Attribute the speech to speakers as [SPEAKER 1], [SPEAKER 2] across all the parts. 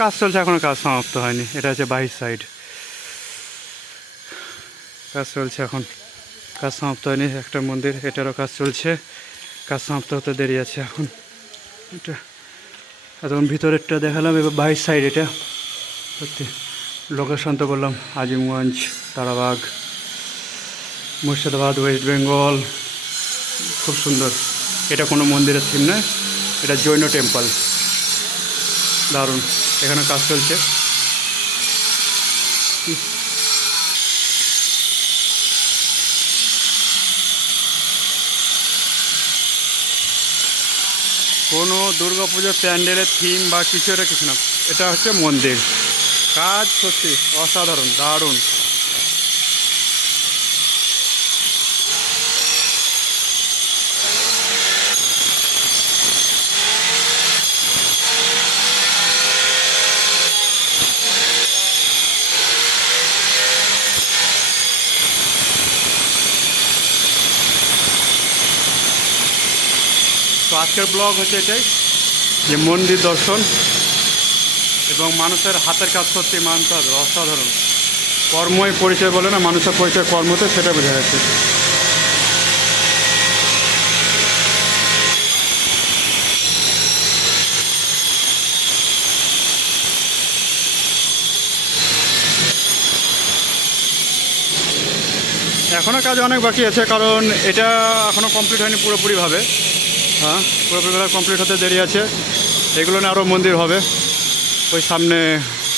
[SPEAKER 1] কাজ চলছে, এখনও কাজ সমাপ্ত হয়নি। এটা হচ্ছে বাহির সাইড কাজ চলছে এখন। কাজ সমাপ্ত হয়নি, একটা মন্দির, এটারও কাজ চলছে। কাজ সমাপ্ত হতে দেরি আছে এখন। এটা, এতক্ষণ ভিতরেরটা দেখালাম, এবার বাহির সাইড এটা। সত্যি লোকেশন তো বললাম, আজিমগঞ্জ, তারাবাগ, মুর্শিদাবাদ ওয়েস্ট বেঙ্গল খুব সুন্দর। এটা কোনো মন্দিরের থিম নয়, এটা জৈন টেম্পল দারুণ। এখানে কাজ চলছে। কোনো দুর্গাপুজোর প্যান্ডেলের থিম বা কিছু এটা কিছু না। এটা হচ্ছে মন্দির। কাজ সত্যি অসাধারণ, দারুণ। তো আজকের ব্লগ হচ্ছে এটাই, যে মন্দির দর্শন এবং মানুষের হাতের কাজ সত্যি মানতে অসাধারণ। কর্মই পরিচয় বলে না, মানুষের পরিচয় কর্মতে সেটা বোঝা যাচ্ছে। এখনও কাজ অনেক বাকি আছে, কারণ এটা এখনও কমপ্লিট হয়নি পুরোপুরিভাবে। হ্যাঁ পুরোপুরিভাবে কমপ্লিট হতে দেরি আছে। এগুলো নিয়ে আরও মন্দির হবে। ওই সামনে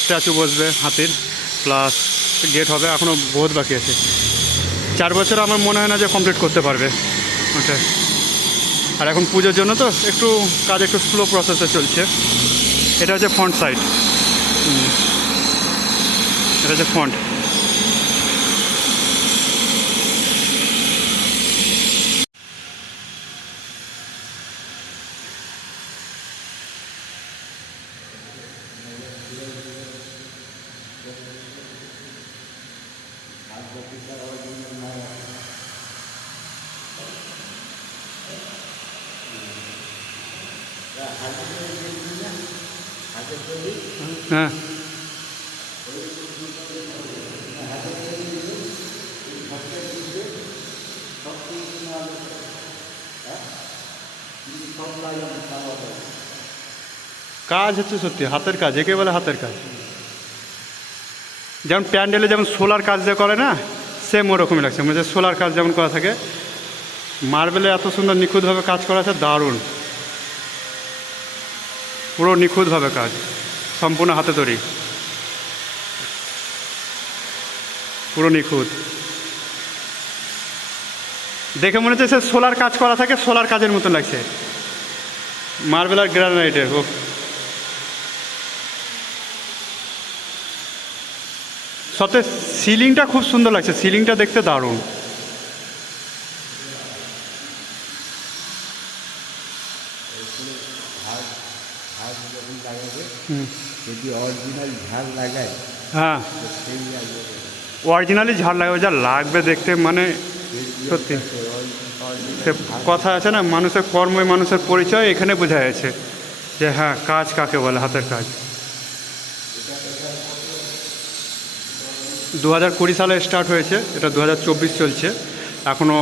[SPEAKER 1] স্ট্যাচু বসবে হাতির প্লাস গেট হবে এখনও বহুত বাকি আছে। চার বছর আমার মনে হয় না যে কমপ্লিট করতে পারবে। ওটা আর এখন পুজোর জন্য তো একটু কাজ একটু স্লো প্রসেসে চলছে। এটা হচ্ছে ফ্রন্ট সাইড এটা হচ্ছে ফ্রন্ট হ্যাঁ কাজ হচ্ছে সত্যি হাতের কাজ একে বলে হাতের কাজ যেমন প্যান্ডেলে যেমন সোলার কাজ যে করে না সেম ওরকমই লাগছে। মানে সোলার কাজ যেমন করা থাকে, মার্বেলে এত সুন্দর নিখুঁতভাবে কাজ করা আছে, দারুণ। পুরো নিখুঁতভাবে কাজ, সম্পূর্ণ হাতে তৈরি। পুরো নিখুঁত। দেখে মনে হচ্ছে সে সোলার কাজ করা থাকে, সোলার কাজের মতন লাগছে। মার্বেল আর গ্রানাইটের ও সত্যি সিলিংটা খুব সুন্দর লাগছে সিলিংটা দেখতে দারুণ।
[SPEAKER 2] যদি অরিজিনাল লাগায়
[SPEAKER 1] হ্যাঁ। অরিজিনালি ঝাড় লাগবে যা লাগবে দেখতে মানে সত্যি। সে কথা আছে না মানুষের কর্মই মানুষের পরিচয় এখানে বোঝা যাচ্ছে যে হ্যাঁ কাজ কাকে বলে হাতের কাজ। দু হাজার কুড়ি সালে স্টার্ট হয়েছে, এটা দু হাজার চব্বিশ চলছে। এখনও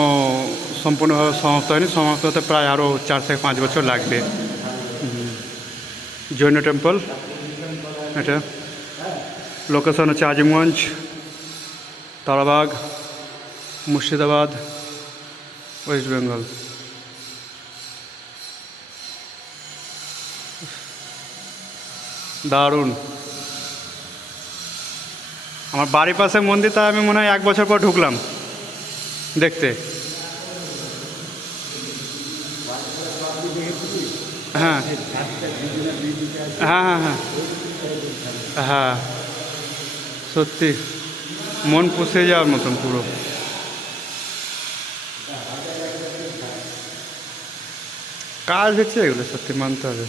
[SPEAKER 1] সম্পূর্ণভাবে সমাপ্ত হয়নি, সমাপ্ত হতে প্রায় আরও চার থেকে পাঁচ বছর লাগবে। জৈন টেম্পল এটা। লোকেশন হচ্ছে আজিমগঞ্জ, তারাবাগ, মুর্শিদাবাদ, ওয়েস্ট বেঙ্গল। দারুণ। আমার বাড়ির পাশে মন্দির, তাই আমি মনে হয় এক বছর পর ঢুকলাম। দেখতে। হ্যাঁ। হ্যাঁ হ্যাঁ হ্যাঁ। হ্যাঁ। সত্যি। মন পুষে যাওয়ার মতন পুরো। কাজ হচ্ছে এগুলো, সত্যি মানতে হবে।